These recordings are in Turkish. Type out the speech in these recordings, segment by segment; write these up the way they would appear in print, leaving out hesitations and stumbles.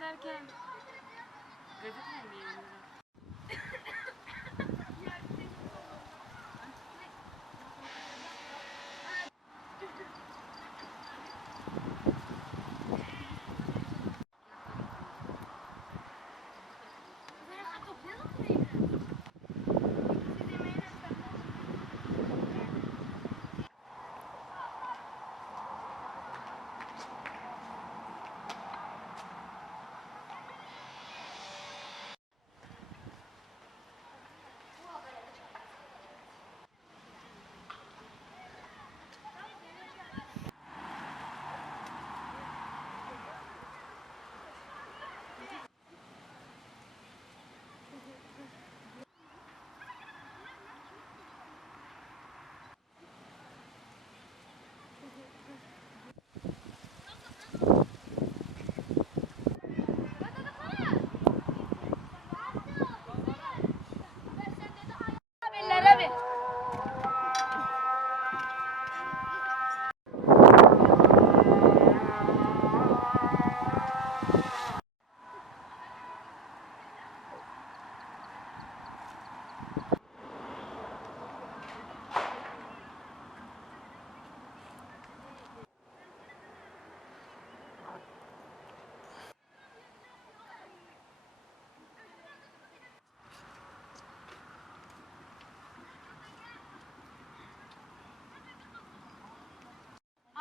derken gazeteden mi yayınlanıyor?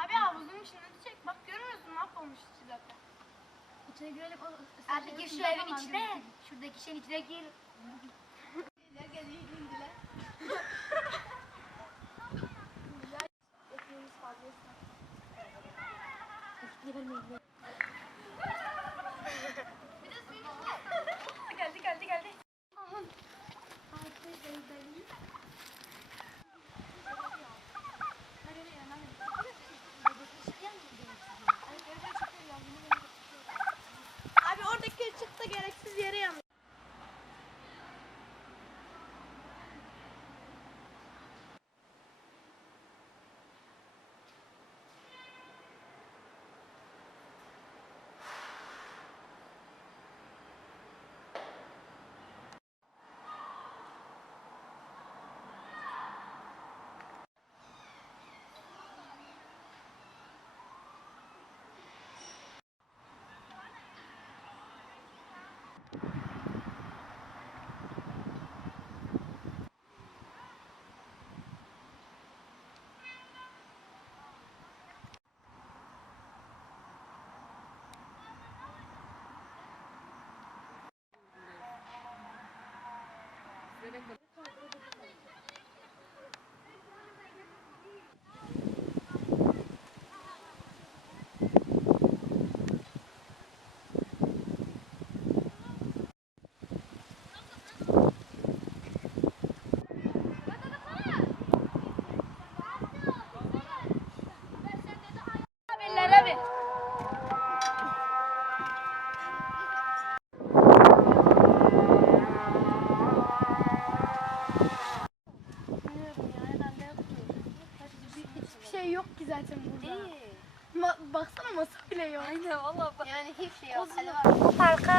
Abi havuzun içine çek. Bak görüyor musun? Mahvolmuş içi zaten. İçine girelim. Abi gir şu evin içine. Şuradaki şeyin içine gir. Gel indiler. Ekmeğimiz fazlaysa. Geldi. Abi oradaki ışık da gereksiz yere yanıyor. Hiçbir şey yok ki zaten burada. Baksana masa bile yok. Aynen valla. Yani hiçbir şey yok. Bu parka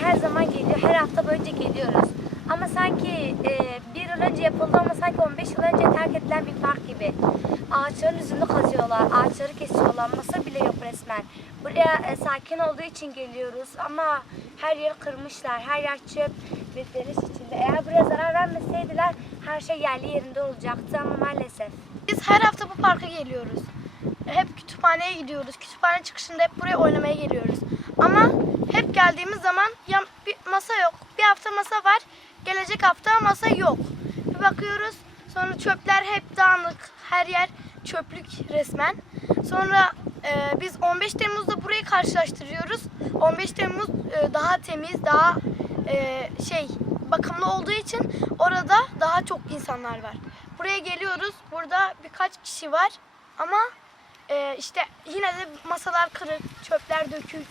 her zaman geliyor. Her hafta boyunca geliyoruz. Ama sanki bir yıl önce yapıldı ama sanki 15 yıl önce terk edilen bir park gibi. Ağaçların yüzünü kazıyorlar, ağaçları kesiyorlar. Masa bile yok resmen. Buraya sakin olduğu için geliyoruz ama her yeri kırmışlar. Her yer çöp ve deniz içinde. Eğer buraya zarar vermeseydiler her şey yerli yerinde olacaktı ama maalesef. Biz her hafta bu parka geliyoruz. Hep kütüphaneye gidiyoruz. Kütüphane çıkışında hep buraya oynamaya geliyoruz. Ama hep geldiğimiz zaman ya bir masa yok. Bir hafta masa var. Gelecek hafta masa yok. Bir bakıyoruz. Sonra çöpler hep dağınık. Her yer çöplük resmen. Sonra biz 15 Temmuz'da burayı karşılaştırıyoruz. 15 Temmuz daha temiz, daha bakımlı olduğu için orada daha çok insanlar var. Buraya geliyoruz. Burada birkaç kişi var. Ama işte yine de masalar kırık, çöpler dökük.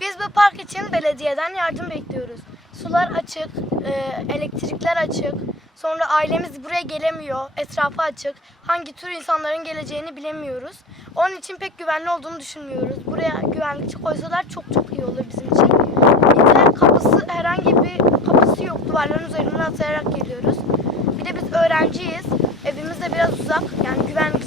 Biz bu park için belediyeden yardım bekliyoruz. Sular açık, elektrikler açık. Sonra ailemiz buraya gelemiyor, etrafı açık. Hangi tür insanların geleceğini bilemiyoruz. Onun için pek güvenli olduğunu düşünmüyoruz. Buraya güvenlikçi koysalar çok iyi olur bizim için. Herhangi bir kapısı yok. Duvarların üzerinden atlayarak geliyoruz. Bir de biz öğrenciyiz. Evimiz de biraz uzak. Yani güvenlik